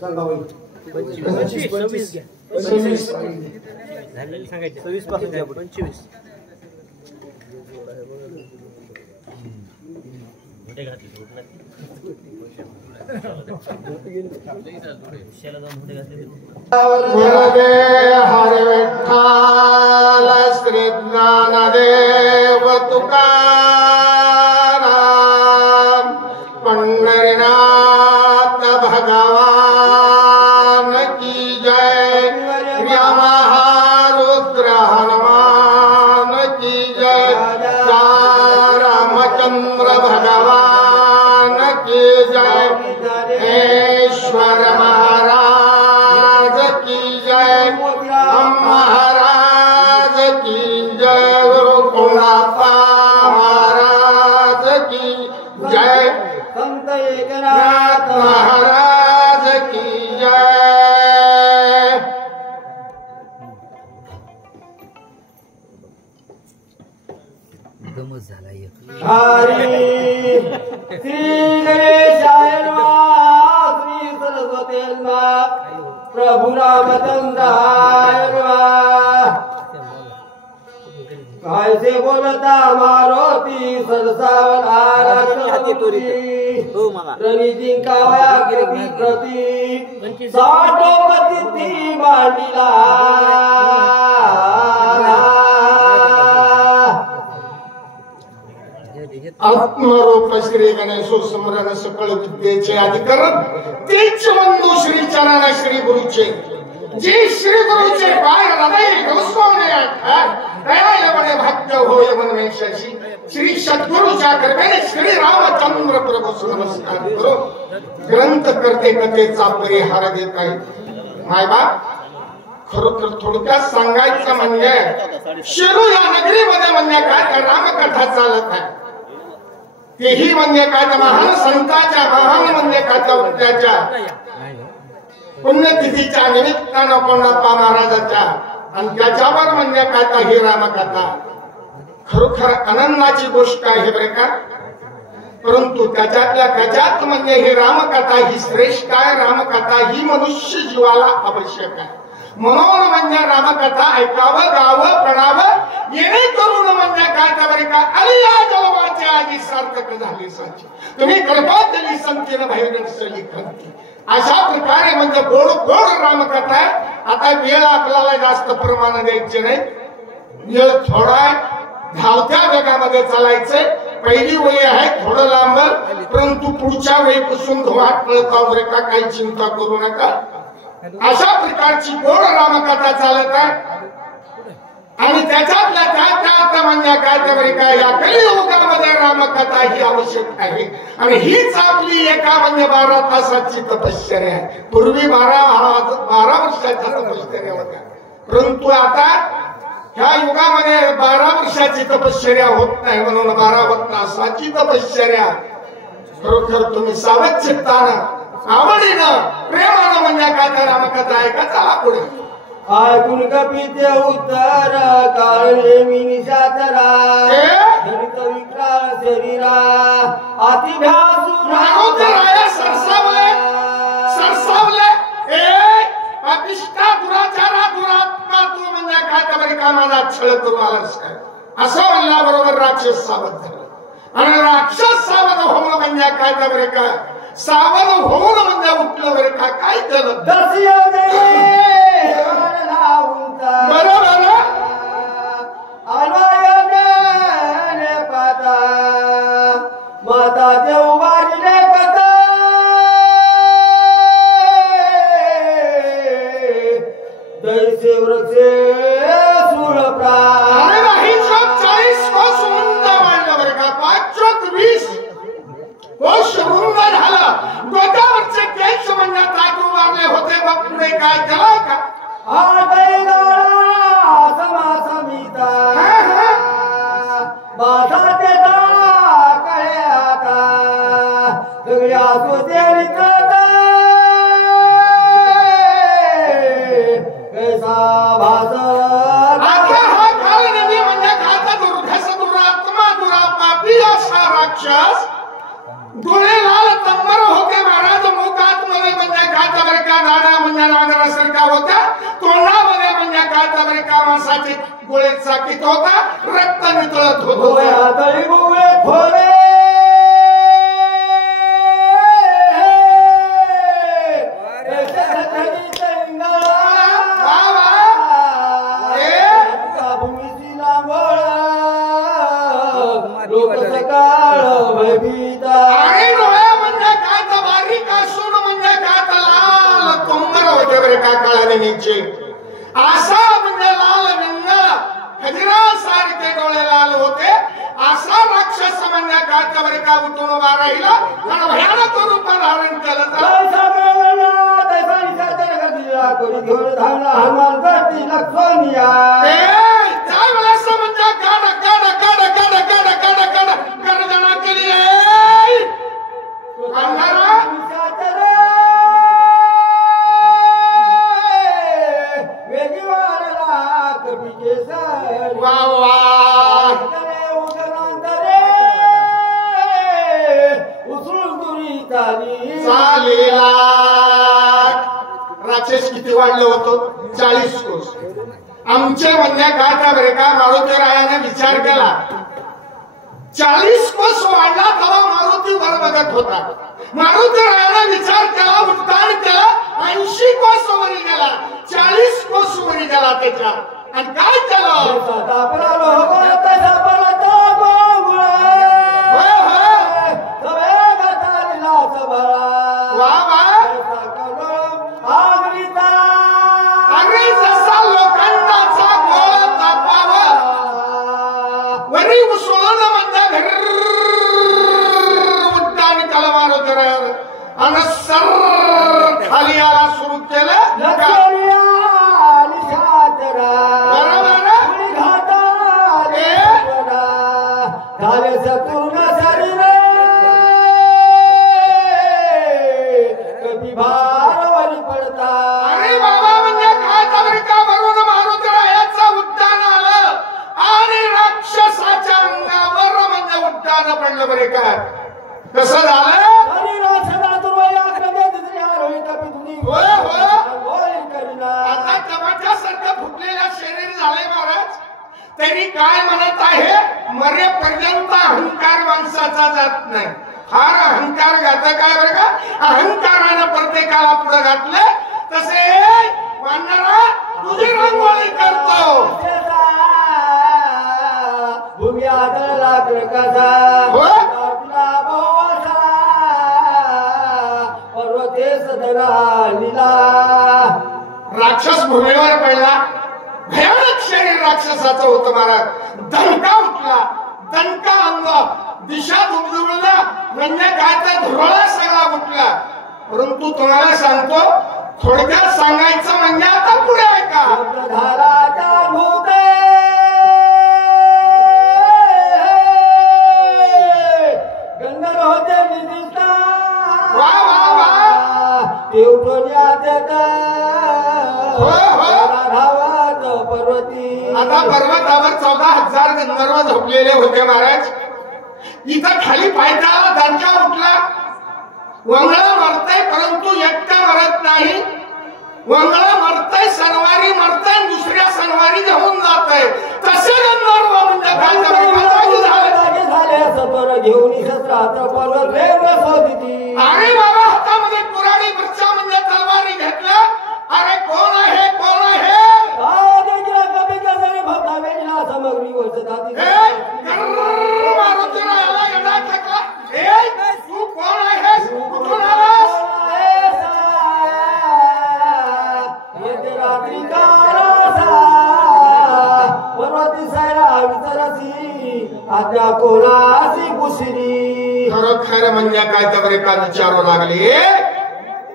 सांगा होईल 25 घ्या 26 झालेली सांगायचे 26 पासून घ्या 25 मोठे घातले शेला जाऊन मोठे घातले वरदे हरे विठ्ठल श्री ज्ञानदेव तुकाराम पंढरीनाथ भगवान की जय महारुद्र हनुमान की जय रामचंद्र भगवान की जय ईश्वर महाराज की जय महाराज की जय गुरुकुलापा महाराज की जय संत एकनाथ महाराज की जय गमत झाला एक हरी श्री गणेशाय नमः श्री सरस्वती नमः प्रभु रामचंद्राय नमः काय से बोलता मारुती सरसावला रणी जिंकावया कीर्ती प्रती साठोपती ती मांडीला आत्मरूप श्री गणेश स्मरण सकळ विद्येचे अधिकरण तेच बंधू श्री चरण श्री गुरुचे जे श्री गुरुचे पाय हृदय गोस्वामी दयाळपणे भाग्य होय मनमेशाची श्री सद्गुरूच्या कृपेने श्री रामचंद्र प्रभूस नमस्कार करो ग्रंथ करते कथेचा परिहार देत आहे मायबाप खरोखर थोडक्यात सांगायचं म्हणजे शिरू या नगरीमध्ये म्हणजे काय तर रामकथा चालत आहे तेही म्हणजे काय तर महान संतांच्या महान म्हणजे काय तर त्याच्या पुण्यतिथीच्या निमित्तानं कोंडाप्पा महाराजाच्या आणि त्याच्यावर म्हणजे काय तर ही रामकथा खरोखर आनंदाची गोष्ट आहे बरे का परंतु त्याच्यातल्या त्याच्यात म्हणजे ही रामकथा ही श्रेष्ठ आहे रामकथा ही मनुष्य जीवाला आवश्यक आहे म्हणून म्हणजे रामकथा ऐकावं गावं पडावं येणे करून म्हणजे काय तर बरे का अरे या जन्माचे आधी सार्थक झाली साची तुम्ही कृपा केली संतीनं भैरवी खंती अशा प्रकारे म्हणजे गोड गोड रामकथा आहे आता वेळ आपल्याला जास्त प्रमाणात द्यायची नाही वेळ थोडा आहे धावत्या जगामध्ये चालायचंय पहिली वय आहे थोडं लांब परंतु पुढच्या वेळीपासून वाट कळत वगैरे का काही चिंता करू नका अशा प्रकारची गोड रामकथा चालत आहे आणि त्याच्यातल्या काय म्हणजे काय या कलियुगामध्ये रामकथा ही आवश्यक आहे आणि हीच आपली एका म्हणजे 12 तासाची तपश्चर्या आहे पूर्वी 12 वर्षाच्या तपश्चर्या होत्या परंतु आता ह्या युगामध्ये 12 वर्षाची तपश्चर्या होत नाही म्हणून 12 तासाची तपश्चर्या खरोखर तुम्ही सावध चित्तानं आवडीनं प्रेमानं म्हणजे काय रामकथा ऐका चला पुढे ऐकून कपिते उत्तर काळे मिनिशाचरा धरित विक्राळ शरीरा अतिभ्यासुरा सरसावले ए पापिष्टा दुराचारा दुरात्मा तू म्हणजे काय तर कामाला छळ करू आलास काय असं म्हणल्याबरोबर राक्षस सावध झाला आणि राक्षस सावध होऊन म्हणजे काय तर काय सावध होऊन म्हणजे उठलं बरं का काय केलं बरोबर माता देव बारीने कथा दैसे वृक्षे सूळ प्राण 40 कोस रुंद वाढलं बरं का 520 कोस रुंद झालं गोदावरचे केस म्हणजे ताटू मारले होते बापरे काय केलं का समासमिता बाधाचे कळे आता सगळ्या सोतेरी कैसा भास म्हणजे खाता दुर्घस दुरात्मा दुरापापी असा राक्षस डोळे लाल तंबर होते महाराज मुखात मध्ये म्हणजे खाता बरं का किती होता रक्त नितळत होत गोव्या तळी गोवे खोरे आणि डोळ्या म्हणजे काय तर बारीक असून म्हणजे काय तर लाल कोंबर होते बरे का काळ्या नीचे असा म्हणजे लाल रंग खजिरासारखे डोळे लाल होते असा राक्षस म्हणजे काय तर बरे का उठून उभा राहिला आणि भयानक रूप धारण केलं त्यावेळेस म्हणजे गाड गाड गाड गाड गाड गाड गाड गर्जना केली वा वा चालेला राक्षस किती वाढलं होतं 40 कोस आमच्या म्हणण्या काय बरे का मारुतीरायाने विचार केला 40 कोस वाढला तेव्हा मारुती वर बघत होता मारुतीरायाने विचार केला उड्डाण केला 80 कोस वरी गेला 40 कोस वरी गेला त्याच्या आणि काय केलं वा वा अरे जसा लोखंडाचा गोळा तापावा वरी उसळून म्हणजे उड्डाण केलं मारुतीरायाने आणि सर खाली आला सुरू केलं अरे बाबा म्हणजे काय तर का भरून मारुतीरायाचं उड्डाण आलं आणि राक्षसाच्या अंगावर म्हणजे उड्डाण पडलं बरे काय कसं झालं आता टमाट्यासारखं फुटलेलं शरीर झालंय महाराज तरी काय म्हणत आहे मरेपर्यंत अहंकार माणसाचा जात नाही फार अहंकार घातक आहे बरं का अहंकारानं प्रत्येकाला पुढे घातलं तसे वानरा तुझी रांगोळी करतो राक्षस भूमीवर पडला भयानक शरीर राक्षसाचं होतं महाराज दणका उठला दणका अंग दिशा दुमदुमला म्हणजे काय तर धुरळा सगळा उठला परंतु तुम्हाला सांगतो थोडक्यात सांगायचं म्हणजे आता पुढे आहे का वा वा वा आता पर्वतावर 14,000 गंधर्व झोपलेले होते महाराज इथं खाली पायथ्याला दणका उठला वंगळा मरतय परंतु एकटा मरत नाही वंगळा मरतय सणवारी मरतय दुसऱ्या सणवारी घेऊन जातय तसे गंधर्व म्हणजे काय अरे बाबा हातामध्ये पुराणी वृक्षा म्हणजे तलवारी घेतल्या अरे कोण आहे कोण आहे मारुतीरायाला एवढा टाकला तू कोण आहेस कुठून आलास खरं म्हणजे काय तर एका विचारू लागले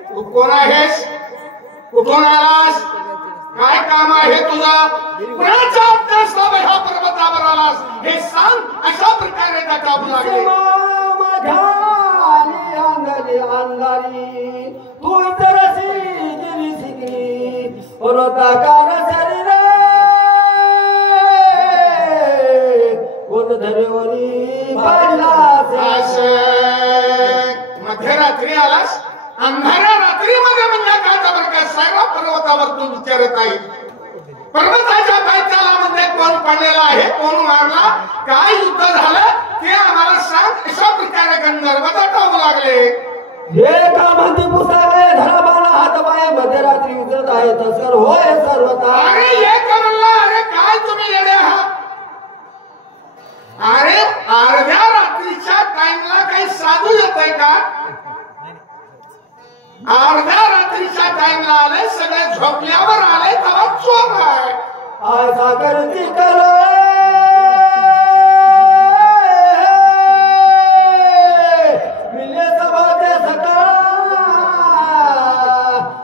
तू कोण आहेस कुठून आलास काय काम आहे तुझं कुणाच्या अभ्यासाला ह्या पर्वतावर आलास हे सांग अशा प्रकारे टाकू लागले तू पर्वताकार शरीर मध्यरात्री आलास अंधाऱ्या रात्रीमध्ये म्हणजे काय बरं काय सायरा पर्वतावर तू विचारत आहे पर्वताच्या पायथ्याला म्हणजे कोण पडलेला आहे, कोण मारला, काय युद्ध झालं ते आम्हाला सांग. अशा प्रकारे गंधर्व दटावू लागले. हे का म्हणते पुसावे धराबाला हातपाय मध्यरात्री उतरत आहे तस्कर होय सर्वता. अरे एक म्हणला, अरे काय तुम्ही येणे आहात? अरे अर्ध्या रात्रीच्या टाइमला काही साधू येतंय का? अर्ध्या रात्रीच्या टाइमला आले, सगळे झोपल्यावर आले, तेव्हा चोर आहे. आयसा करती कर मिले सभाते सकाळ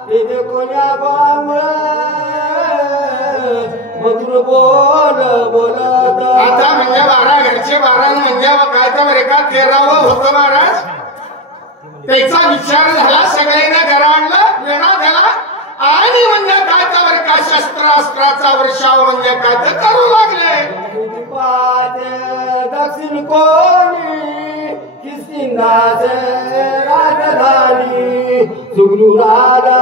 तिथे कोण्या बामुळे मधुर बोलत. आता म्हणजे 12 घरचे 12 म्हणजे काय तर बरे का 13वं होतं महाराज. त्याचा विचार झाला, सगळ्यांना घरा आणलं, वेळा झाला आणि म्हणजे काय तर बरे का शस्त्रास्त्राचा वर्षाव म्हणजे काय तर करू लागले. दक्षिण कोणी किसिंदाचे राजधानी सुगलू राजा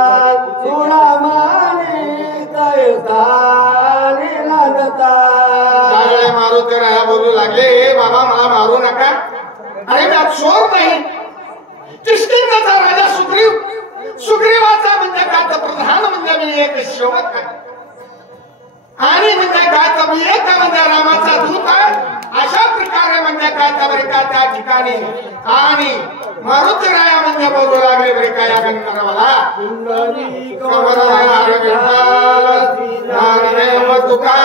चुडामणी तयस्थानी लागता. सगळे मारू तर ह्या बोलू लागले, बाबा मला मारू नका. अरे मी चोर नाही. किष्किंधाचा राजा सुग्रीवाचा म्हणजे काय तर प्रधान म्हणजे मी एक सेवक आहे आणि म्हणजे काय तर मी एक म्हणजे रामाचा दूत आहे. अशा प्रकारे म्हणजे काय तर बरे का त्या ठिकाणी आणि मारुतीराया म्हणजे बोलू लागले बरे का या गंधर्वाला. कमला तुका